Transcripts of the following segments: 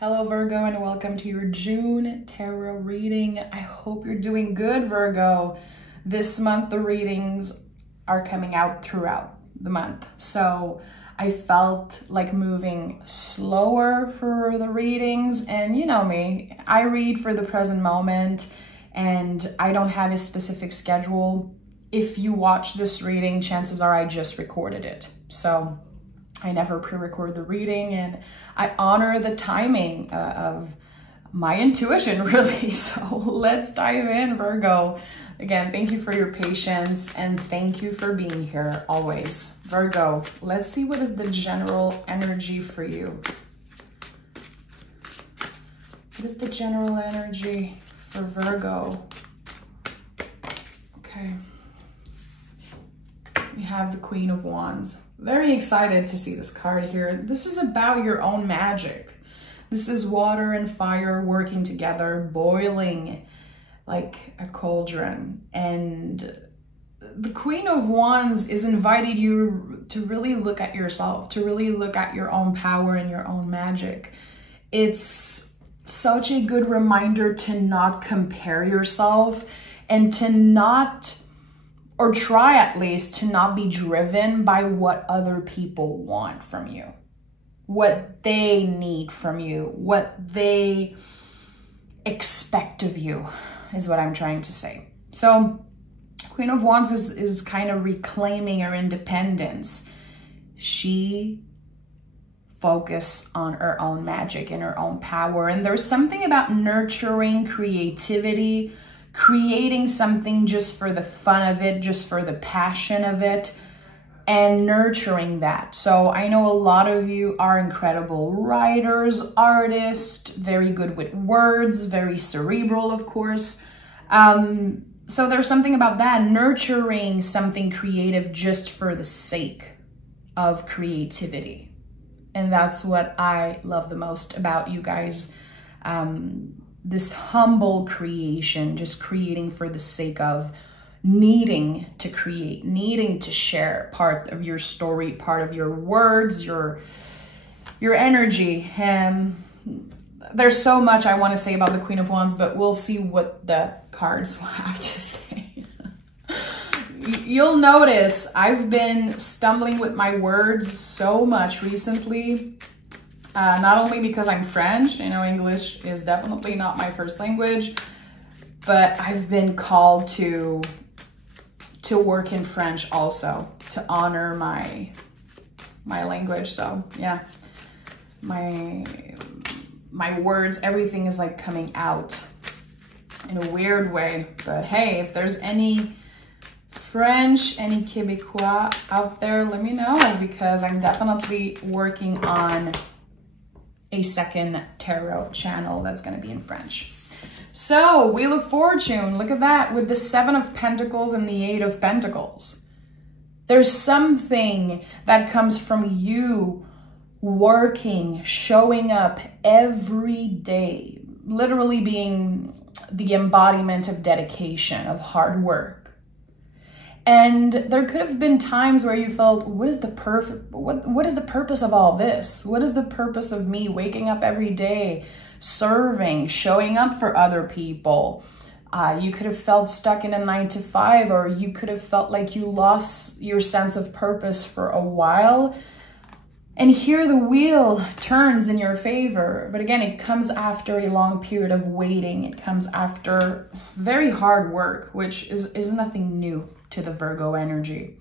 Hello Virgo, and welcome to your June tarot reading. I hope you're doing good, Virgo. This month the readings are coming out throughout the month, so I felt like moving slower for the readings. And you know me, I read for the present moment and I don't have a specific schedule. If you watch this reading, chances are I just recorded it, so I never pre-record the reading, and I honor the timing of my intuition, really. So let's dive in, Virgo. Again, thank you for your patience and thank you for being here always. Virgo, let's see what is the general energy for you. What is the general energy for Virgo? Okay. We have the Queen of Wands. Very excited to see this card here. This is about your own magic. This is water and fire working together, boiling like a cauldron. And the Queen of Wands is inviting you to really look at yourself, to really look at your own power and your own magic. It's such a good reminder to not compare yourself and to not, or try at least to not be driven by what other people want from you, what they need from you, what they expect of you is what I'm trying to say. So Queen of Wands is kind of reclaiming her independence. She focus on her own magic and her own power. And there's something about nurturing creativity, creating something just for the fun of it, just for the passion of it, and nurturing that. So I know a lot of you are incredible writers, artists, very good with words, very cerebral, of course. So there's something about that, nurturing something creative just for the sake of creativity. And that's what I love the most about you guys. This humble creation, just creating for the sake of needing to create, needing to share part of your story, part of your words, your energy. There's so much I want to say about the Queen of Wands, but we'll see what the cards will have to say. You'll notice I've been stumbling with my words so much recently. Not only because I'm French, you know, English is definitely not my first language, but I've been called to work in French also, to honor my language. So yeah, my words, everything is like coming out in a weird way. But hey, if there's any French, any Québécois out there, let me know, because I'm definitely working on a second tarot channel that's going to be in French. So Wheel of Fortune, look at that, with the 7 of Pentacles and the 8 of Pentacles. There's something that comes from you working, showing up every day, literally being the embodiment of dedication, of hard work. And there could have been times where you felt, what is the purpose of all this? What is the purpose of me waking up every day, serving, showing up for other people? You could have felt stuck in a 9-to-5, or you could have felt like you lost your sense of purpose for a while. And here the wheel turns in your favor. But again, it comes after a long period of waiting. It comes after very hard work, which is nothing new to the Virgo energy.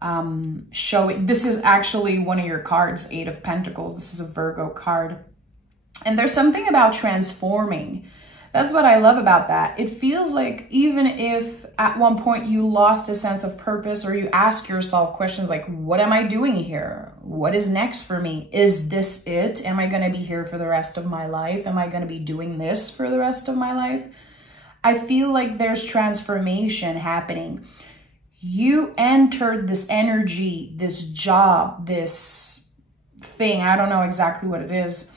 This is actually one of your cards, 8 of Pentacles. This is a Virgo card. And there's something about transforming. That's what I love about that. It feels like even if at one point you lost a sense of purpose, or you ask yourself questions like, what am I doing here? What is next for me? Is this it? Am I going to be here for the rest of my life? Am I going to be doing this for the rest of my life? I feel like there's transformation happening. You entered this energy, this job, this thing, I don't know exactly what it is,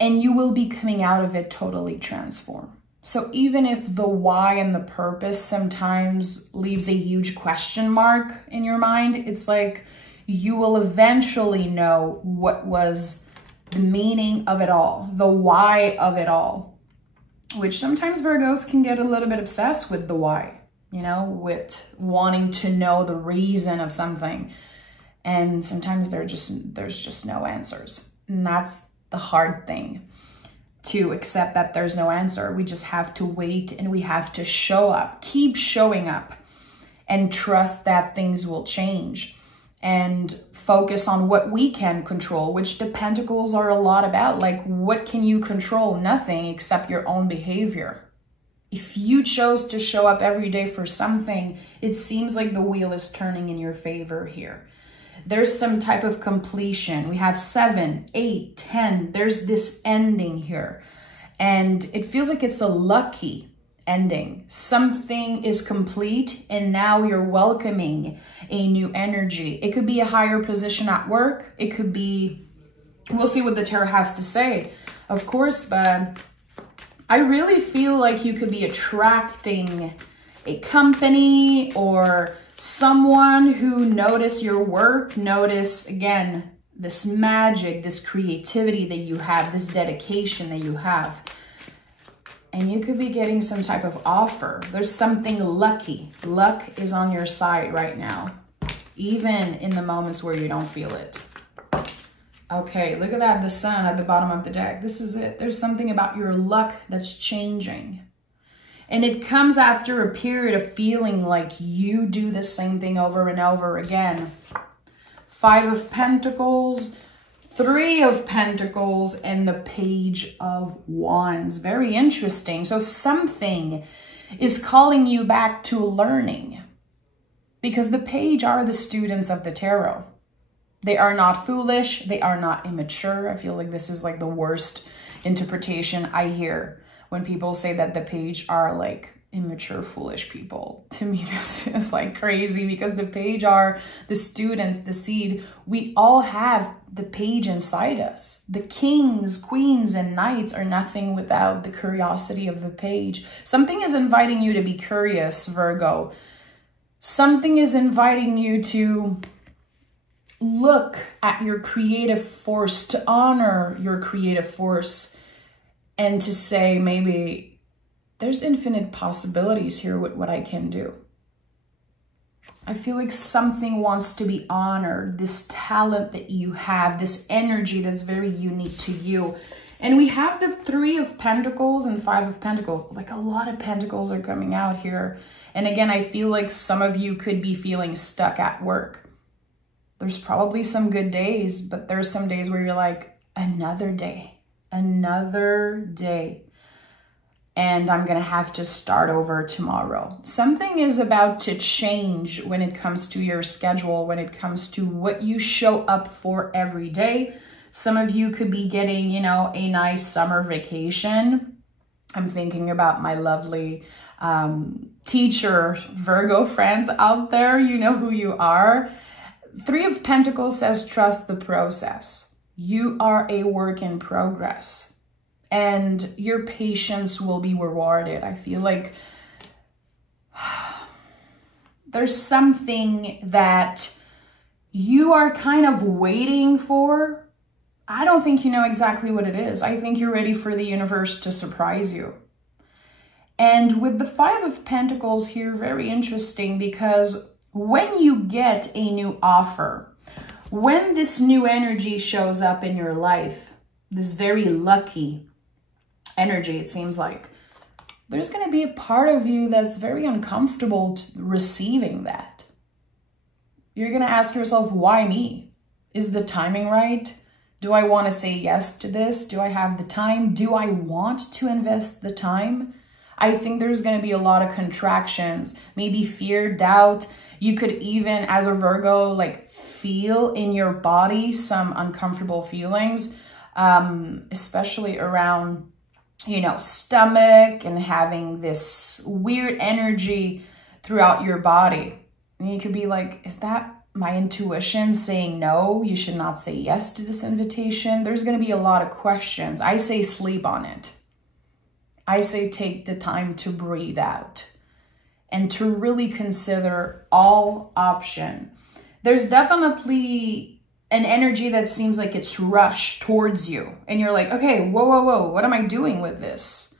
and you will be coming out of it totally transformed. So even if the why and the purpose sometimes leaves a huge question mark in your mind, it's like you will eventually know what was the meaning of it all, the why of it all, which sometimes Virgos can get a little bit obsessed with the why, you know, with wanting to know the reason of something. And sometimes there's just no answers. And that's the hard thing, to accept that there's no answer. We just have to wait, and we have to show up, keep showing up, and trust that things will change, and focus on what we can control, which the Pentacles are a lot about. Like, what can you control? Nothing except your own behavior. If you chose to show up every day for something, it seems like the wheel is turning in your favor here. There's some type of completion. We have 7, 8, 10. There's this ending here. And it feels like it's a lucky ending. Something is complete, and now you're welcoming a new energy. It could be a higher position at work. It could be, we'll see what the tarot has to say, of course, but I really feel like you could be attracting a company or someone who notice your work, notice, again, this magic, this creativity that you have, this dedication that you have. And you could be getting some type of offer. There's something lucky. Luck is on your side right now, even in the moments where you don't feel it. Okay, look at that, the sun at the bottom of the deck. This is it. There's something about your luck that's changing. And it comes after a period of feeling like you do the same thing over and over again. 5 of Pentacles, 3 of Pentacles, and the Page of Wands. Very interesting. So something is calling you back to learning, because the Page are the students of the tarot. They are not foolish. They are not immature. I feel like this is like the worst interpretation I hear when people say that the Page are like immature, foolish people. To me, this is like crazy, because the Page are the students, the seed. We all have the Page inside us. The kings, queens, and knights are nothing without the curiosity of the Page. Something is inviting you to be curious, Virgo. Something is inviting you to look at your creative force, to honor your creative force, and to say, maybe there's infinite possibilities here with what I can do. I feel like something wants to be honored, this talent that you have, this energy that's very unique to you. And we have the 3 of Pentacles and 5 of Pentacles. Like, a lot of Pentacles are coming out here. And again, I feel like some of you could be feeling stuck at work. There's probably some good days, but there's some days where you're like, another day. Another day, and I'm gonna have to start over tomorrow. Something is about to change when it comes to your schedule, when it comes to what you show up for every day. Some of you could be getting, you know, a nice summer vacation. I'm thinking about my lovely teacher Virgo friends out there. You know who you are. 3 of Pentacles says trust the process. You are a work in progress, and your patience will be rewarded. I feel like there's something that you are kind of waiting for. I don't think you know exactly what it is. I think you're ready for the universe to surprise you. And with the 5 of Pentacles here, very interesting, because when you get a new offer, when this new energy shows up in your life, this very lucky energy, it seems like, there's going to be a part of you that's very uncomfortable receiving that. You're going to ask yourself, why me? Is the timing right? Do I want to say yes to this? Do I have the time? Do I want to invest the time? I think there's going to be a lot of contractions, maybe fear, doubt. You could even, as a Virgo, like feel in your body some uncomfortable feelings, especially around, you know, stomach, and having this weird energy throughout your body. And you could be like, is that my intuition saying no? You should not say yes to this invitation. There's going to be a lot of questions. I say sleep on it. I say take the time to breathe out and to really consider all options. There's definitely an energy that seems like it's rushed towards you. And you're like, okay, whoa, whoa, whoa, what am I doing with this?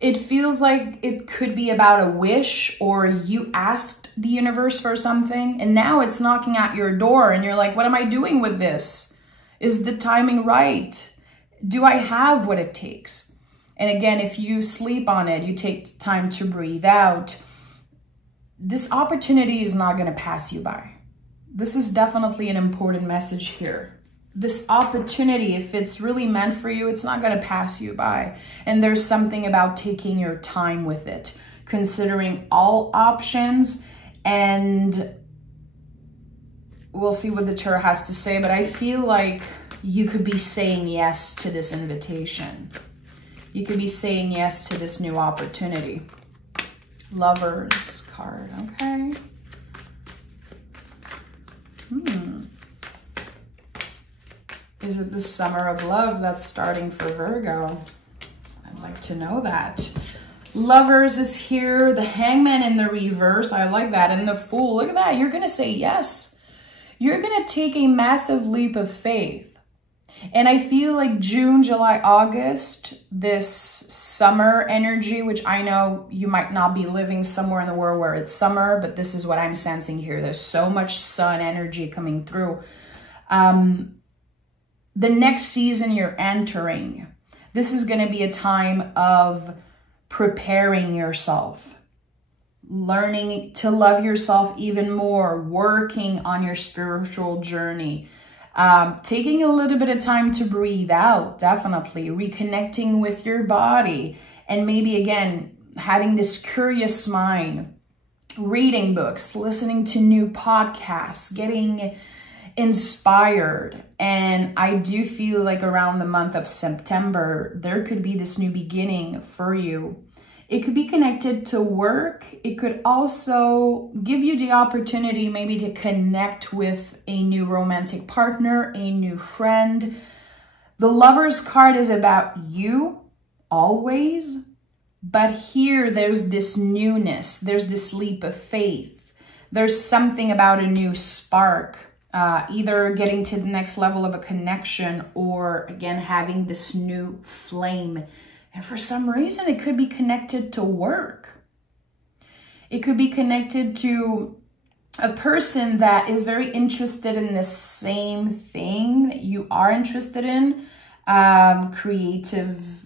It feels like it could be about a wish, or you asked the universe for something and now it's knocking at your door and you're like, what am I doing with this? Is the timing right? Do I have what it takes? And again, if you sleep on it, you take time to breathe out, this opportunity is not going to pass you by. This is definitely an important message here. This opportunity, if it's really meant for you, it's not going to pass you by. And there's something about taking your time with it, considering all options, and we'll see what the tarot has to say, but I feel like you could be saying yes to this invitation. You could be saying yes to this new opportunity. Lovers card, okay. Is it the summer of love that's starting for Virgo? I'd like to know that. Lovers is here. The Hangman in the reverse. I like that. And the Fool. Look at that. You're going to say yes. You're going to take a massive leap of faith. And I feel like June, July, August, this summer energy, which I know you might not be living somewhere in the world where it's summer, but this is what I'm sensing here. There's so much sun energy coming through. The next season you're entering, this is going to be a time of preparing yourself, learning to love yourself even more, working on your spiritual journey, taking a little bit of time to breathe out, definitely, reconnecting with your body, and maybe again, having this curious mind, reading books, listening to new podcasts, getting inspired. And I do feel like around the month of September, there could be this new beginning for you. It could be connected to work. It could also give you the opportunity maybe to connect with a new romantic partner, a new friend. The Lover's card is about you always, but here there's this newness. There's this leap of faith. There's something about a new spark. Either getting to the next level of a connection, or again, having this new flame. And for some reason, it could be connected to work. It could be connected to a person that is very interested in the same thing that you are interested in, creative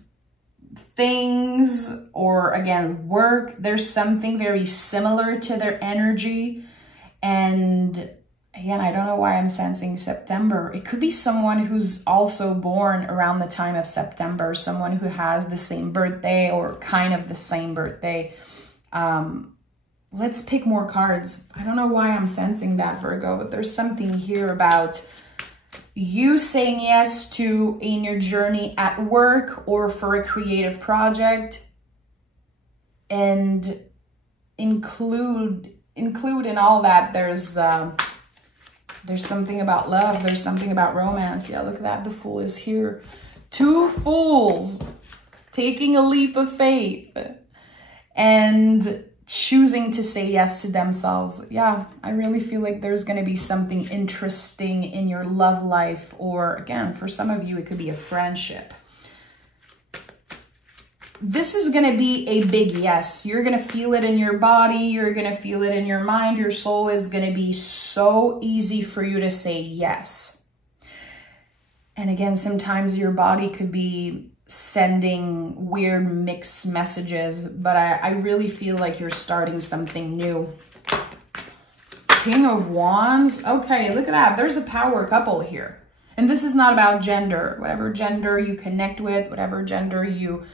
things, or again, work. There's something very similar to their energy. And again, I don't know why I'm sensing September. It could be someone who's also born around the time of September, someone who has the same birthday or kind of the same birthday. Let's pick more cards. I don't know why I'm sensing that, Virgo, but there's something here about you saying yes to in your journey at work or for a creative project, and include in all that there's something about love. There's something about romance. Yeah, look at that. The Fool is here. Two fools taking a leap of faith and choosing to say yes to themselves. Yeah, I really feel like there's going to be something interesting in your love life. Or again, for some of you, it could be a friendship. This is going to be a big yes. You're going to feel it in your body. You're going to feel it in your mind. Your soul is going to be so easy for you to say yes. And again, sometimes your body could be sending weird mixed messages, but I really feel like you're starting something new. King of Wands. Okay, look at that. There's a power couple here. And this is not about gender. Whatever gender you connect with, whatever gender you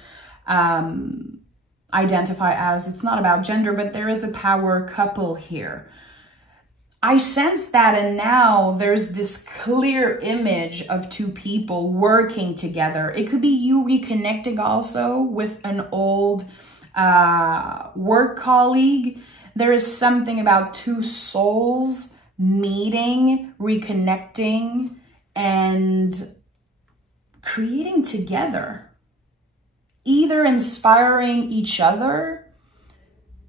identify as, it's not about gender, but there is a power couple here. I sense that, and now there's this clear image of two people working together. It could be you reconnecting also with an old work colleague. There is something about two souls meeting, reconnecting, and creating together. Either inspiring each other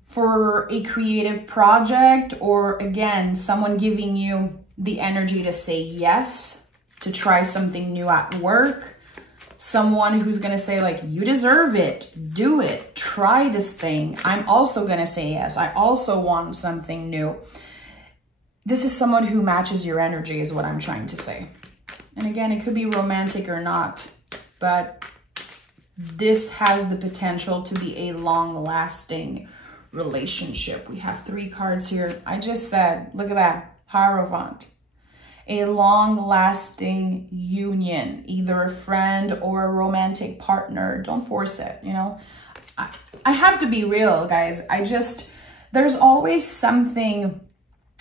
for a creative project, or again, someone giving you the energy to say yes, to try something new at work. Someone who's going to say like, you deserve it, do it, try this thing. I'm also going to say yes. I also want something new. This is someone who matches your energy is what I'm trying to say. And again, it could be romantic or not, but this has the potential to be a long-lasting relationship. We have 3 cards here. I just said, look at that, Hierophant. A long-lasting union, either a friend or a romantic partner. Don't force it, you know. I have to be real, guys. There's always something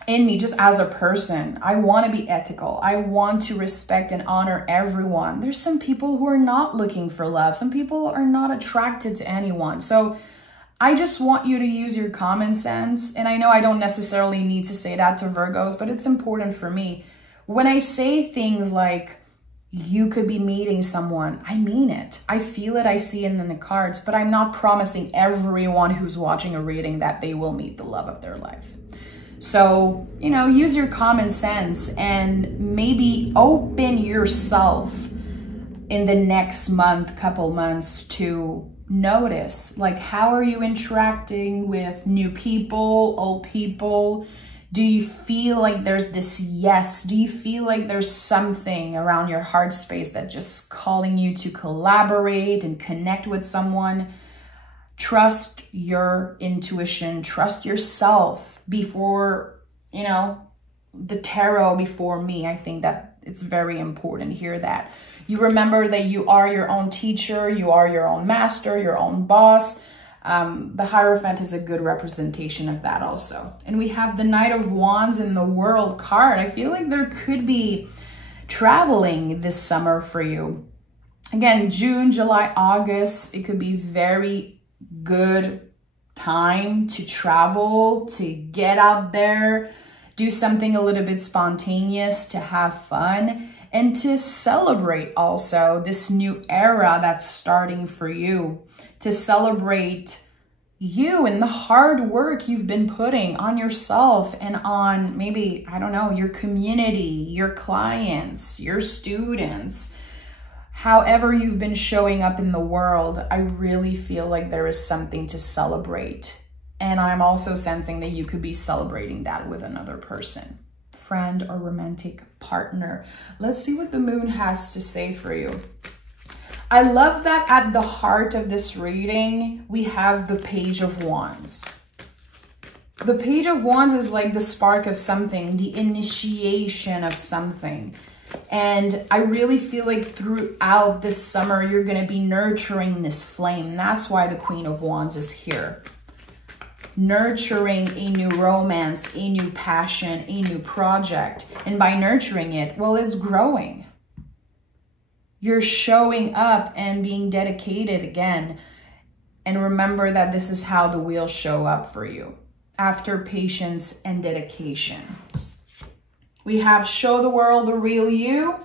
in me just as a person. I want to be ethical. I want to respect and honor everyone. There's some people who are not looking for love. Some people are not attracted to anyone. So I just want you to use your common sense. And I know I don't necessarily need to say that to Virgos, but it's important for me. When I say things like, you could be meeting someone, I mean it. I feel it, I see it in the cards, but I'm not promising everyone who's watching a reading that they will meet the love of their life. So, you know, use your common sense and maybe open yourself in the next month, couple months to notice, like, how are you interacting with new people, old people? Do you feel like there's this yes? Do you feel like there's something around your heart space that's just calling you to collaborate and connect with someone? Trust your intuition, trust yourself before, you know, the tarot before me. I think that it's very important here that you remember that you are your own teacher, you are your own master, your own boss. The Hierophant is a good representation of that also. And we have the Knight of Wands in the World card. I feel like there could be traveling this summer for you. Again, June, July, August, it could be very good time to travel, to get out there, do something a little bit spontaneous, to have fun, and to celebrate also this new era that's starting for you, to celebrate you and the hard work you've been putting on yourself and on maybe, I don't know, your community, your clients, your students. However you've been showing up in the world, I really feel like there is something to celebrate. And I'm also sensing that you could be celebrating that with another person, friend or romantic partner. Let's see what the moon has to say for you. I love that at the heart of this reading, we have the Page of Wands. The Page of Wands is like the spark of something, the initiation of something. And I really feel like throughout this summer, you're going to be nurturing this flame. That's why the Queen of Wands is here. Nurturing a new romance, a new passion, a new project. And by nurturing it, well, it's growing. You're showing up and being dedicated again. And remember that this is how the wheels show up for you. After patience and dedication. We have show the world the real you,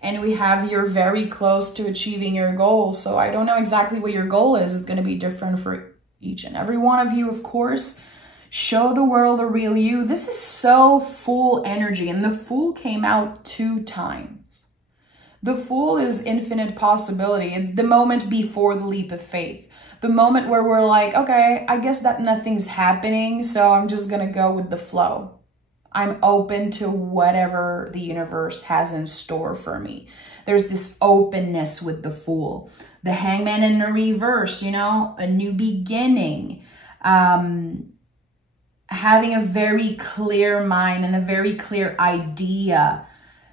and we have you're very close to achieving your goal. So I don't know exactly what your goal is. It's going to be different for each and every one of you, of course. Show the world the real you. This is so Fool energy, and the Fool came out 2 times. The Fool is infinite possibility. It's the moment before the leap of faith. The moment where we're like, okay, I guess that nothing's happening, so I'm just going to go with the flow. I'm open to whatever the universe has in store for me. There's this openness with the Fool. The Hangman in the reverse, you know, a new beginning. Having a very clear mind and a very clear idea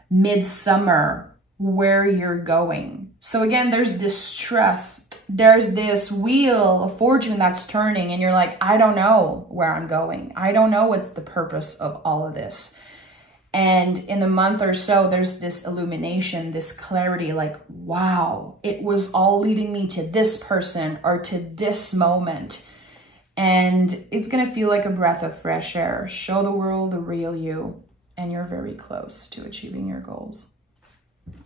midsummer where you're going. So again, there's this trust. There's this wheel of fortune that's turning and you're like, I don't know where I'm going. I don't know what's the purpose of all of this. And in a month or so, there's this illumination, this clarity, like, wow, it was all leading me to this person or to this moment. And it's going to feel like a breath of fresh air. Show the world the real you, and you're very close to achieving your goals.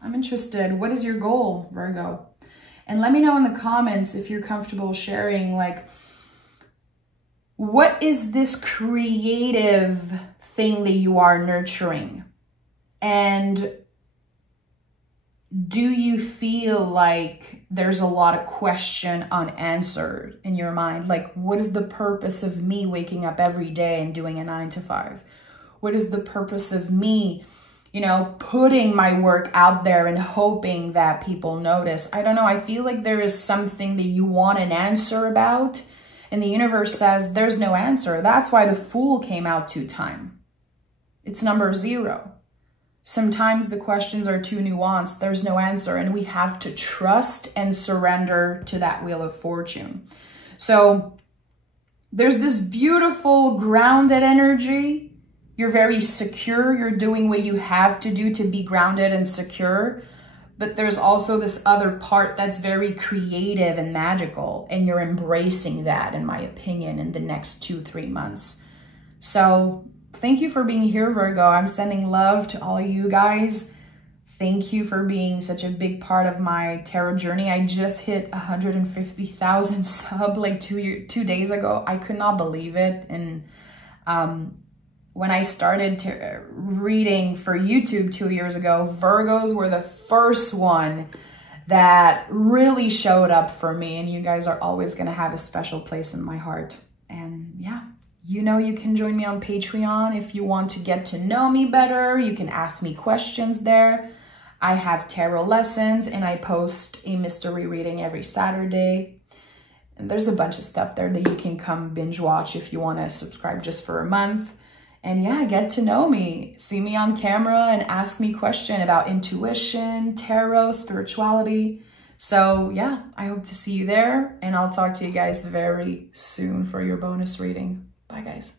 I'm interested. What is your goal, Virgo? And let me know in the comments if you're comfortable sharing, like, what is this creative thing that you are nurturing? And do you feel like there's a lot of question unanswered in your mind? Like, what is the purpose of me waking up every day and doing a 9 to 5? What is the purpose of me, you know, putting my work out there and hoping that people notice? I don't know. I feel like there is something that you want an answer about, and the universe says there's no answer. That's why the Fool came out 2 times. It's number 0. Sometimes the questions are too nuanced. There's no answer, and we have to trust and surrender to that Wheel of Fortune. So there's this beautiful grounded energy. You're very secure. You're doing what you have to do to be grounded and secure. But there's also this other part that's very creative and magical, and you're embracing that, in my opinion, in the next 2-3 months. So thank you for being here, Virgo. I'm sending love to all you guys. Thank you for being such a big part of my tarot journey. I just hit 150,000 sub like 2 days ago. I could not believe it. And when I started reading for YouTube 2 years ago, Virgos were the first one that really showed up for me. And you guys are always going to have a special place in my heart. And yeah. You know, you can join me on Patreon if you want to get to know me better. You can ask me questions there. I have tarot lessons, and I post a mystery reading every Saturday. And there's a bunch of stuff there that you can come binge watch if you want to subscribe just for a month. And yeah, get to know me. See me on camera and ask me questions about intuition, tarot, spirituality. So yeah, I hope to see you there, and I'll talk to you guys very soon for your bonus reading. Bye, guys.